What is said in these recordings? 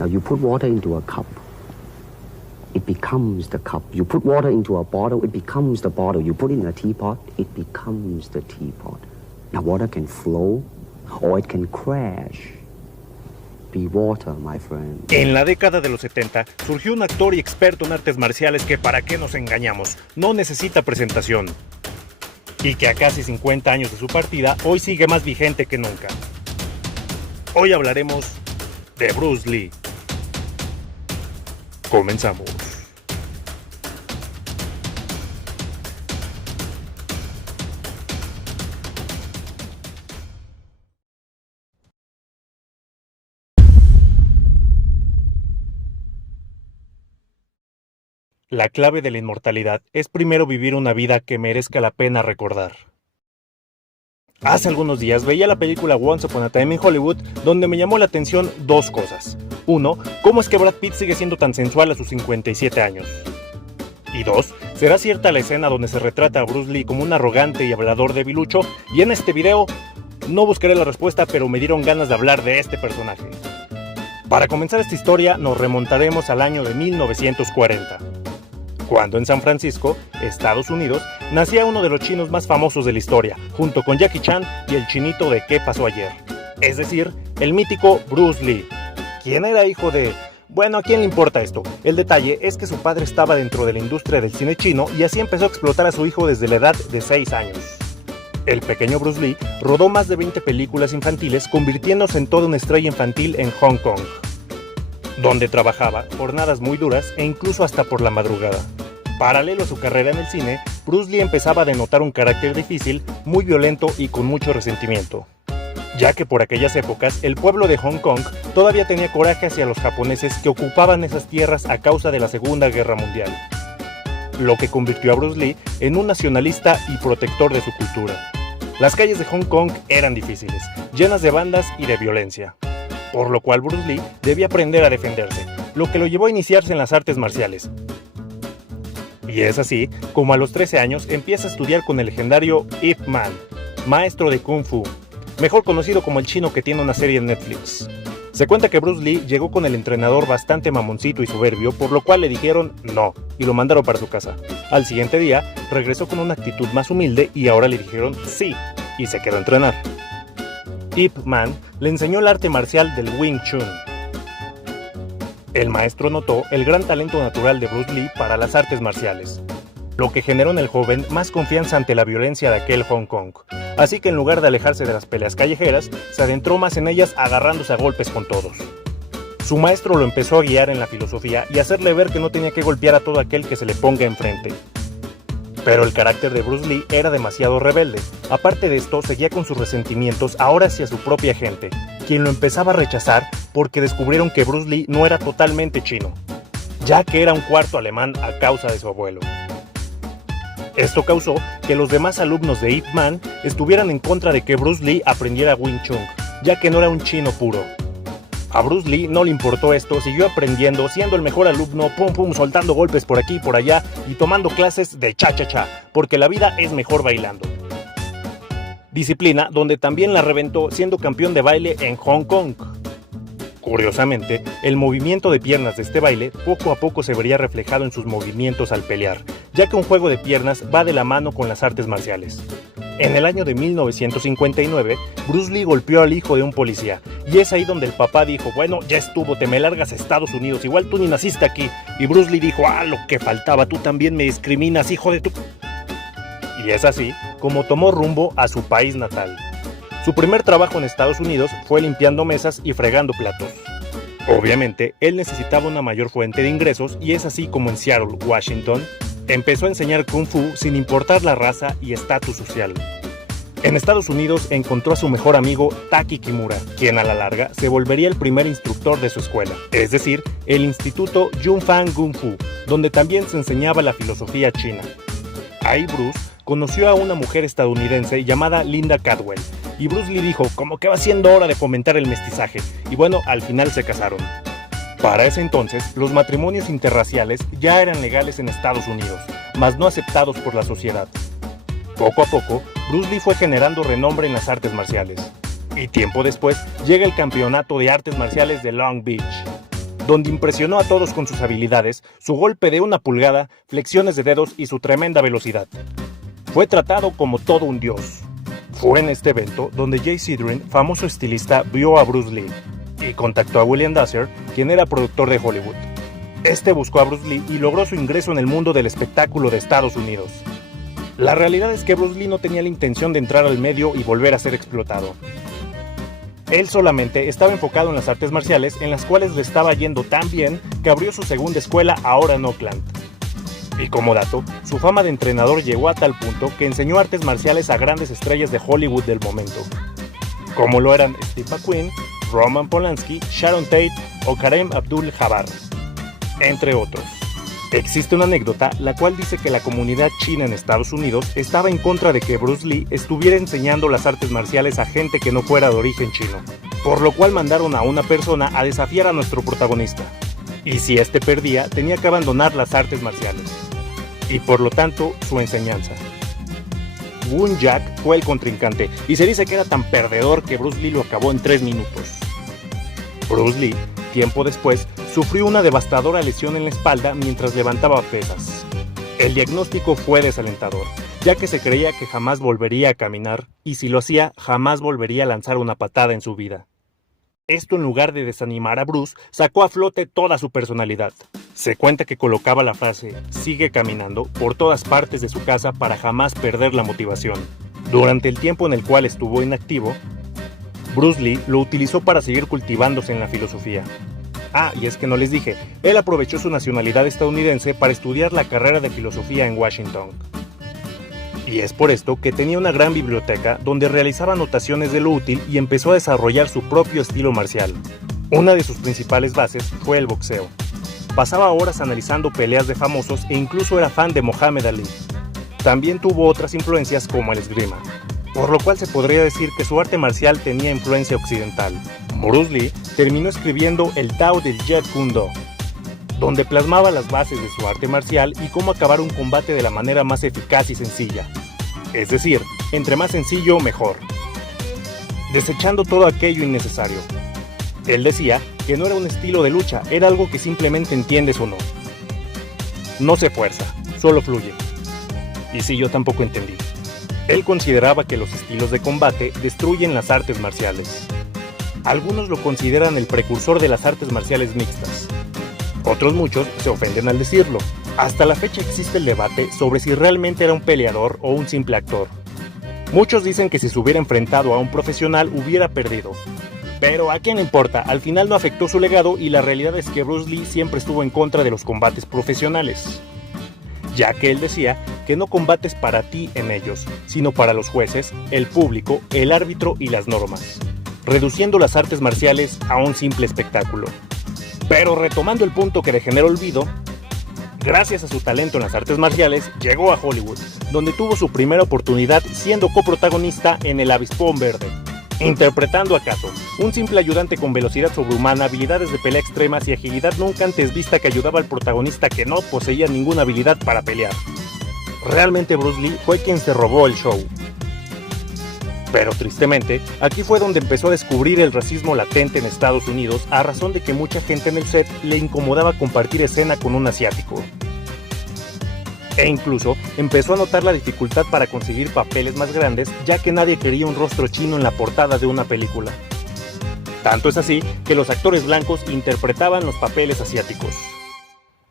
Now you put water into a cup, it becomes the cup. You put water into a bottle, it becomes the bottle. You put it in a teapot, it becomes the teapot. Now water can flow or it can crash. Be water, my friend. En la década de los 70 surgió un actor y experto en artes marciales que, para qué nos engañamos, no necesita presentación. Y que a casi 50 años de su partida, hoy sigue más vigente que nunca. Hoy hablaremos de Bruce Lee. Comenzamos. La clave de la inmortalidad es primero vivir una vida que merezca la pena recordar. Hace algunos días veía la película Once Upon a Time in Hollywood, donde me llamó la atención dos cosas. Uno, cómo es que Brad Pitt sigue siendo tan sensual a sus 57 años. Y dos, ¿será cierta la escena donde se retrata a Bruce Lee como un arrogante y hablador debilucho? Y en este video, no buscaré la respuesta, pero me dieron ganas de hablar de este personaje. Para comenzar esta historia, nos remontaremos al año de 1940. Cuando en San Francisco, Estados Unidos, nacía uno de los chinos más famosos de la historia, junto con Jackie Chan y el chinito de ¿Qué pasó ayer? Es decir, el mítico Bruce Lee. ¿Quién era hijo de...? Bueno, ¿a quién le importa esto? El detalle es que su padre estaba dentro de la industria del cine chino y así empezó a explotar a su hijo desde la edad de 6 años. El pequeño Bruce Lee rodó más de 20 películas infantiles, convirtiéndose en toda una estrella infantil en Hong Kong, donde trabajaba jornadas muy duras e incluso hasta por la madrugada. Paralelo a su carrera en el cine, Bruce Lee empezaba a denotar un carácter difícil, muy violento y con mucho resentimiento, ya que por aquellas épocas el pueblo de Hong Kong todavía tenía coraje hacia los japoneses que ocupaban esas tierras a causa de la Segunda Guerra Mundial, lo que convirtió a Bruce Lee en un nacionalista y protector de su cultura. Las calles de Hong Kong eran difíciles, llenas de bandas y de violencia, por lo cual Bruce Lee debía aprender a defenderse, lo que lo llevó a iniciarse en las artes marciales. Y es así como a los 13 años empieza a estudiar con el legendario Ip Man, maestro de Kung Fu, mejor conocido como el chino que tiene una serie en Netflix. Se cuenta que Bruce Lee llegó con el entrenador bastante mamoncito y soberbio, por lo cual le dijeron no, y lo mandaron para su casa. Al siguiente día, regresó con una actitud más humilde y ahora le dijeron sí, y se quedó a entrenar. Ip Man le enseñó el arte marcial del Wing Chun. El maestro notó el gran talento natural de Bruce Lee para las artes marciales, lo que generó en el joven más confianza ante la violencia de aquel Hong Kong. Así que en lugar de alejarse de las peleas callejeras, se adentró más en ellas agarrándose a golpes con todos. Su maestro lo empezó a guiar en la filosofía y hacerle ver que no tenía que golpear a todo aquel que se le ponga enfrente. Pero el carácter de Bruce Lee era demasiado rebelde. Aparte de esto, seguía con sus resentimientos ahora hacia su propia gente, quien lo empezaba a rechazar porque descubrieron que Bruce Lee no era totalmente chino, ya que era un cuarto alemán a causa de su abuelo. Esto causó que los demás alumnos de Ip Man estuvieran en contra de que Bruce Lee aprendiera Wing Chun, ya que no era un chino puro. A Bruce Lee no le importó esto, siguió aprendiendo, siendo el mejor alumno, soltando golpes por aquí y por allá y tomando clases de cha-cha-cha, porque la vida es mejor bailando. Disciplina donde también la reventó siendo campeón de baile en Hong Kong. Curiosamente, el movimiento de piernas de este baile poco a poco se vería reflejado en sus movimientos al pelear, ya que un juego de piernas va de la mano con las artes marciales. En el año de 1959, Bruce Lee golpeó al hijo de un policía, y es ahí donde el papá dijo, bueno, ya estuvo, te me largas a Estados Unidos, igual tú ni naciste aquí. Y Bruce Lee dijo, lo que faltaba, tú también me discriminas, hijo de tu... Y es así como tomó rumbo a su país natal. Su primer trabajo en Estados Unidos fue limpiando mesas y fregando platos. Obviamente, él necesitaba una mayor fuente de ingresos y es así como en Seattle, Washington, empezó a enseñar Kung Fu sin importar la raza y estatus social. En Estados Unidos encontró a su mejor amigo Taki Kimura, quien a la larga se volvería el primer instructor de su escuela, es decir, el Instituto Yunfang Kung Fu, donde también se enseñaba la filosofía china. Ahí Bruce conoció a una mujer estadounidense llamada Linda Cadwell, y Bruce Lee dijo, como que va siendo hora de fomentar el mestizaje, y bueno, al final se casaron. Para ese entonces, los matrimonios interraciales ya eran legales en Estados Unidos, mas no aceptados por la sociedad. Poco a poco, Bruce Lee fue generando renombre en las artes marciales. Y tiempo después, llega el Campeonato de Artes Marciales de Long Beach. donde impresionó a todos con sus habilidades, su golpe de 1 pulgada, flexiones de dedos y su tremenda velocidad. Fue tratado como todo un dios. Fue en este evento donde Jay Sidrin, famoso estilista, vio a Bruce Lee y contactó a William Dassler, quien era productor de Hollywood. Este buscó a Bruce Lee y logró su ingreso en el mundo del espectáculo de Estados Unidos. La realidad es que Bruce Lee no tenía la intención de entrar al medio y volver a ser explotado. Él solamente estaba enfocado en las artes marciales, en las cuales le estaba yendo tan bien que abrió su segunda escuela ahora en Oakland. Y como dato, su fama de entrenador llegó a tal punto que enseñó artes marciales a grandes estrellas de Hollywood del momento, como lo eran Steve McQueen, Roman Polanski, Sharon Tate o Kareem Abdul-Jabbar, entre otros. Existe una anécdota la cual dice que la comunidad china en Estados Unidos estaba en contra de que Bruce Lee estuviera enseñando las artes marciales a gente que no fuera de origen chino, por lo cual mandaron a una persona a desafiar a nuestro protagonista, y si este perdía tenía que abandonar las artes marciales, y por lo tanto su enseñanza. Woon Jak fue el contrincante, y se dice que era tan perdedor que Bruce Lee lo acabó en 3 minutos. Bruce Lee, tiempo después, sufrió una devastadora lesión en la espalda mientras levantaba pesas. El diagnóstico fue desalentador, ya que se creía que jamás volvería a caminar, y si lo hacía, jamás volvería a lanzar una patada en su vida. Esto, en lugar de desanimar a Bruce, sacó a flote toda su personalidad. Se cuenta que colocaba la frase "sigue caminando" por todas partes de su casa para jamás perder la motivación. Durante el tiempo en el cual estuvo inactivo, Bruce Lee lo utilizó para seguir cultivándose en la filosofía. Y es que no les dije, él aprovechó su nacionalidad estadounidense para estudiar la carrera de filosofía en Washington. Y es por esto que tenía una gran biblioteca donde realizaba anotaciones de lo útil y empezó a desarrollar su propio estilo marcial. Una de sus principales bases fue el boxeo. Pasaba horas analizando peleas de famosos e incluso era fan de Muhammad Ali. También tuvo otras influencias como el esgrima, por lo cual se podría decir que su arte marcial tenía influencia occidental. Bruce Lee terminó escribiendo el Tao del Jeet Kune Do, donde plasmaba las bases de su arte marcial y cómo acabar un combate de la manera más eficaz y sencilla. Es decir, entre más sencillo, mejor. Desechando todo aquello innecesario. Él decía que no era un estilo de lucha, era algo que simplemente entiendes o no. No se fuerza, solo fluye. Y sí, yo tampoco entendí. Él consideraba que los estilos de combate destruyen las artes marciales. Algunos lo consideran el precursor de las artes marciales mixtas. Otros muchos se ofenden al decirlo. Hasta la fecha existe el debate sobre si realmente era un peleador o un simple actor. Muchos dicen que si se hubiera enfrentado a un profesional hubiera perdido. Pero ¿a quién le importa? Al final no afectó su legado y la realidad es que Bruce Lee siempre estuvo en contra de los combates profesionales, ya que él decía que no combates para ti en ellos, sino para los jueces, el público, el árbitro y las normas, reduciendo las artes marciales a un simple espectáculo. Pero retomando el punto que le generó olvido, gracias a su talento en las artes marciales, llegó a Hollywood, donde tuvo su primera oportunidad siendo coprotagonista en El Avispón Verde, interpretando a Kato, un simple ayudante con velocidad sobrehumana, habilidades de pelea extremas y agilidad nunca antes vista que ayudaba al protagonista que no poseía ninguna habilidad para pelear. Realmente Bruce Lee fue quien se robó el show. Pero tristemente, aquí fue donde empezó a descubrir el racismo latente en Estados Unidos a razón de que mucha gente en el set le incomodaba compartir escena con un asiático. E incluso empezó a notar la dificultad para conseguir papeles más grandes, ya que nadie quería un rostro chino en la portada de una película. Tanto es así que los actores blancos interpretaban los papeles asiáticos.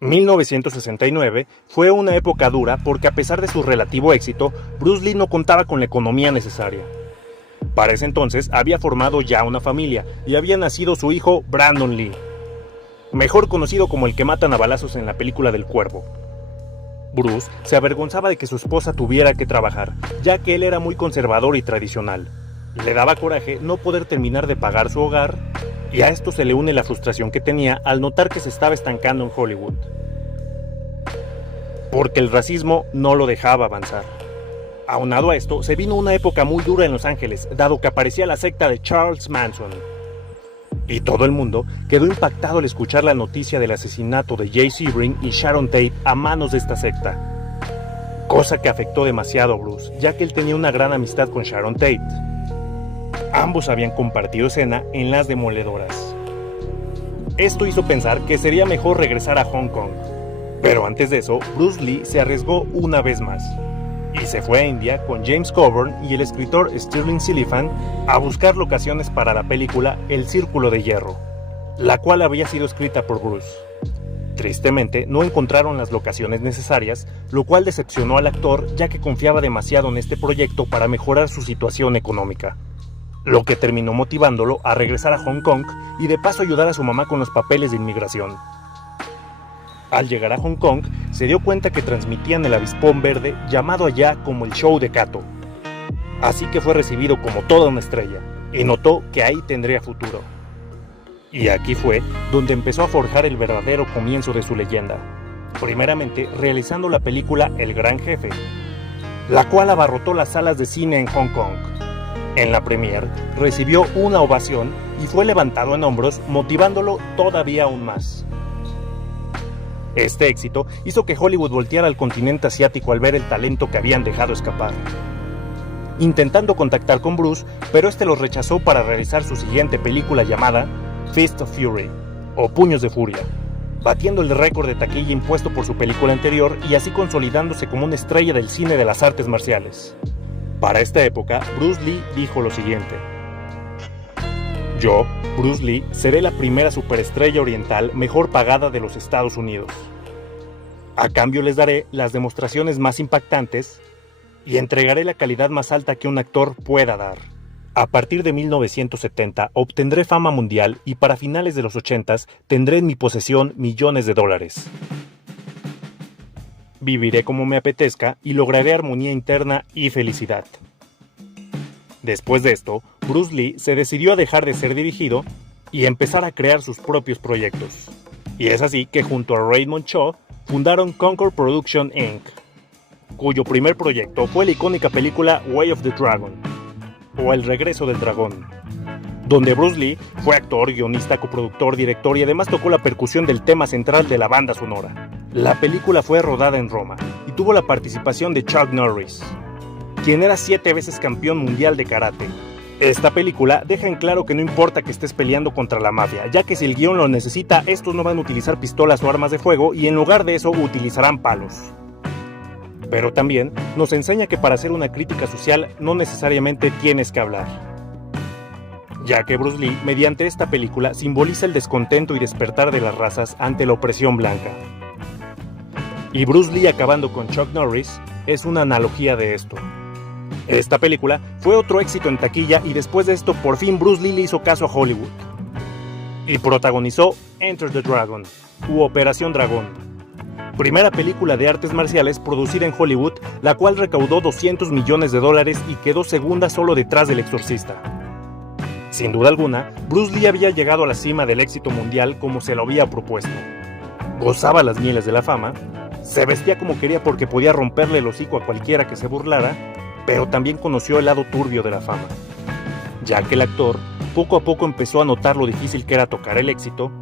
1969 fue una época dura porque a pesar de su relativo éxito, Bruce Lee no contaba con la economía necesaria. Para ese entonces había formado ya una familia y había nacido su hijo Brandon Lee, mejor conocido como el que matan a balazos en la película del Cuervo. Bruce se avergonzaba de que su esposa tuviera que trabajar, ya que él era muy conservador y tradicional. Le daba coraje no poder terminar de pagar su hogar, y a esto se le une la frustración que tenía al notar que se estaba estancando en Hollywood, porque el racismo no lo dejaba avanzar. Aunado a esto, se vino una época muy dura en Los Ángeles, dado que aparecía la secta de Charles Manson. Y todo el mundo quedó impactado al escuchar la noticia del asesinato de Jay Sebring y Sharon Tate a manos de esta secta. Cosa que afectó demasiado a Bruce, ya que él tenía una gran amistad con Sharon Tate. Ambos habían compartido escena en Las Demoledoras. Esto hizo pensar que sería mejor regresar a Hong Kong. Pero antes de eso, Bruce Lee se arriesgó una vez más y se fue a India con James Coburn y el escritor Stirling Silliphant a buscar locaciones para la película El Círculo de Hierro, la cual había sido escrita por Bruce. Tristemente, no encontraron las locaciones necesarias, lo cual decepcionó al actor ya que confiaba demasiado en este proyecto para mejorar su situación económica, lo que terminó motivándolo a regresar a Hong Kong y de paso ayudar a su mamá con los papeles de inmigración. Al llegar a Hong Kong, se dio cuenta que transmitían el Avispón Verde, llamado allá como el Show de Kato. Así que fue recibido como toda una estrella, y notó que ahí tendría futuro. Y aquí fue donde empezó a forjar el verdadero comienzo de su leyenda, primeramente realizando la película El Gran Jefe, la cual abarrotó las salas de cine en Hong Kong. En la premiere recibió una ovación y fue levantado en hombros, motivándolo todavía aún más. Este éxito hizo que Hollywood volteara al continente asiático al ver el talento que habían dejado escapar, intentando contactar con Bruce, pero este los rechazó para realizar su siguiente película llamada Fist of Fury, o Puños de Furia, batiendo el récord de taquilla impuesto por su película anterior y así consolidándose como una estrella del cine de las artes marciales. Para esta época, Bruce Lee dijo lo siguiente: yo, Bruce Lee, seré la primera superestrella oriental mejor pagada de los Estados Unidos. A cambio les daré las demostraciones más impactantes y entregaré la calidad más alta que un actor pueda dar. A partir de 1970 obtendré fama mundial y para finales de los 80s tendré en mi posesión millones de dólares. Viviré como me apetezca y lograré armonía interna y felicidad. Después de esto, Bruce Lee se decidió a dejar de ser dirigido y empezar a crear sus propios proyectos. Y es así que junto a Raymond Cho fundaron Concord Production Inc., cuyo primer proyecto fue la icónica película Way of the Dragon, o El Regreso del Dragón, donde Bruce Lee fue actor, guionista, coproductor, director y además tocó la percusión del tema central de la banda sonora. La película fue rodada en Roma y tuvo la participación de Chuck Norris, quien era 7 veces campeón mundial de karate. Esta película deja en claro que no importa que estés peleando contra la mafia, ya que si el guión lo necesita, estos no van a utilizar pistolas o armas de fuego y en lugar de eso utilizarán palos. Pero también nos enseña que para hacer una crítica social no necesariamente tienes que hablar, ya que Bruce Lee, mediante esta película, simboliza el descontento y despertar de las razas ante la opresión blanca. Y Bruce Lee acabando con Chuck Norris es una analogía de esto. Esta película fue otro éxito en taquilla y después de esto por fin Bruce Lee le hizo caso a Hollywood y protagonizó Enter the Dragon, u Operación Dragón, primera película de artes marciales producida en Hollywood, la cual recaudó $200 millones y quedó segunda solo detrás del Exorcista. Sin duda alguna, Bruce Lee había llegado a la cima del éxito mundial como se lo había propuesto. Gozaba las mieles de la fama, se vestía como quería porque podía romperle el hocico a cualquiera que se burlara, pero también conoció el lado turbio de la fama, ya que el actor poco a poco empezó a notar lo difícil que era tocar el éxito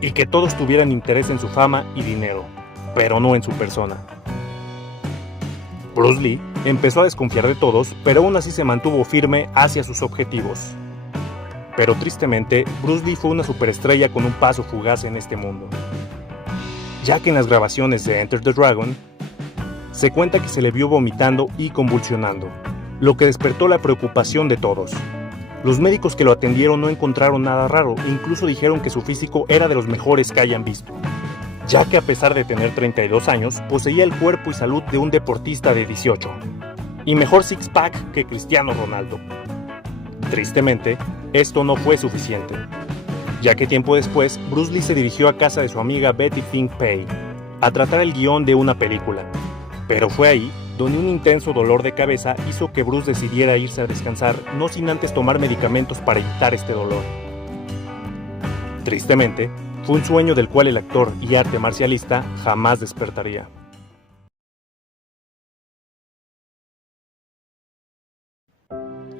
y que todos tuvieran interés en su fama y dinero, pero no en su persona. Bruce Lee empezó a desconfiar de todos, pero aún así se mantuvo firme hacia sus objetivos. Pero tristemente, Bruce Lee fue una superestrella con un paso fugaz en este mundo, ya que en las grabaciones de Enter the Dragon se cuenta que se le vio vomitando y convulsionando, lo que despertó la preocupación de todos. Los médicos que lo atendieron no encontraron nada raro e incluso dijeron que su físico era de los mejores que hayan visto, ya que a pesar de tener 32 años, poseía el cuerpo y salud de un deportista de 18, y mejor six-pack que Cristiano Ronaldo. Tristemente, esto no fue suficiente, ya que tiempo después, Bruce Lee se dirigió a casa de su amiga Betty Fink Pei a tratar el guión de una película, pero fue ahí donde un intenso dolor de cabeza hizo que Bruce decidiera irse a descansar, no sin antes tomar medicamentos para evitar este dolor. Tristemente, fue un sueño del cual el actor y arte marcialista jamás despertaría.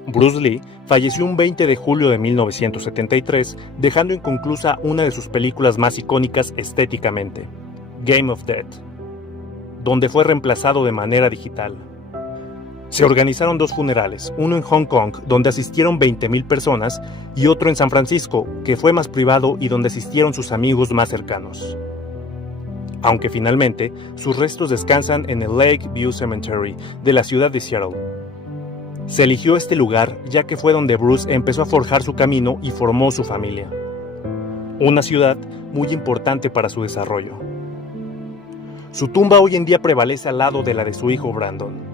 Bruce Lee falleció un 20 de julio de 1973, dejando inconclusa una de sus películas más icónicas estéticamente, Game of Death, donde fue reemplazado de manera digital. Se organizaron 2 funerales, uno en Hong Kong, donde asistieron 20,000 personas, y otro en San Francisco, que fue más privado y donde asistieron sus amigos más cercanos. Aunque finalmente, sus restos descansan en el Lake View Cemetery de la ciudad de Seattle. Se eligió este lugar ya que fue donde Bruce empezó a forjar su camino y formó su familia. Una ciudad muy importante para su desarrollo. Su tumba hoy en día prevalece al lado de la de su hijo Brandon.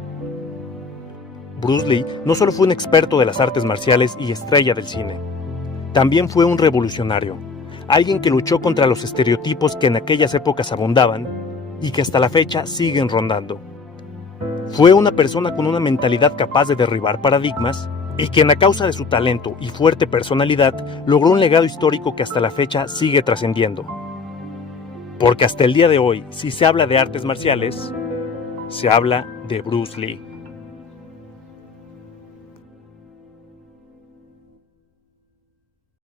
Bruce Lee no solo fue un experto de las artes marciales y estrella del cine, también fue un revolucionario, alguien que luchó contra los estereotipos que en aquellas épocas abundaban y que hasta la fecha siguen rondando. Fue una persona con una mentalidad capaz de derribar paradigmas y quien a causa de su talento y fuerte personalidad logró un legado histórico que hasta la fecha sigue trascendiendo. Porque hasta el día de hoy, si se habla de artes marciales, se habla de Bruce Lee.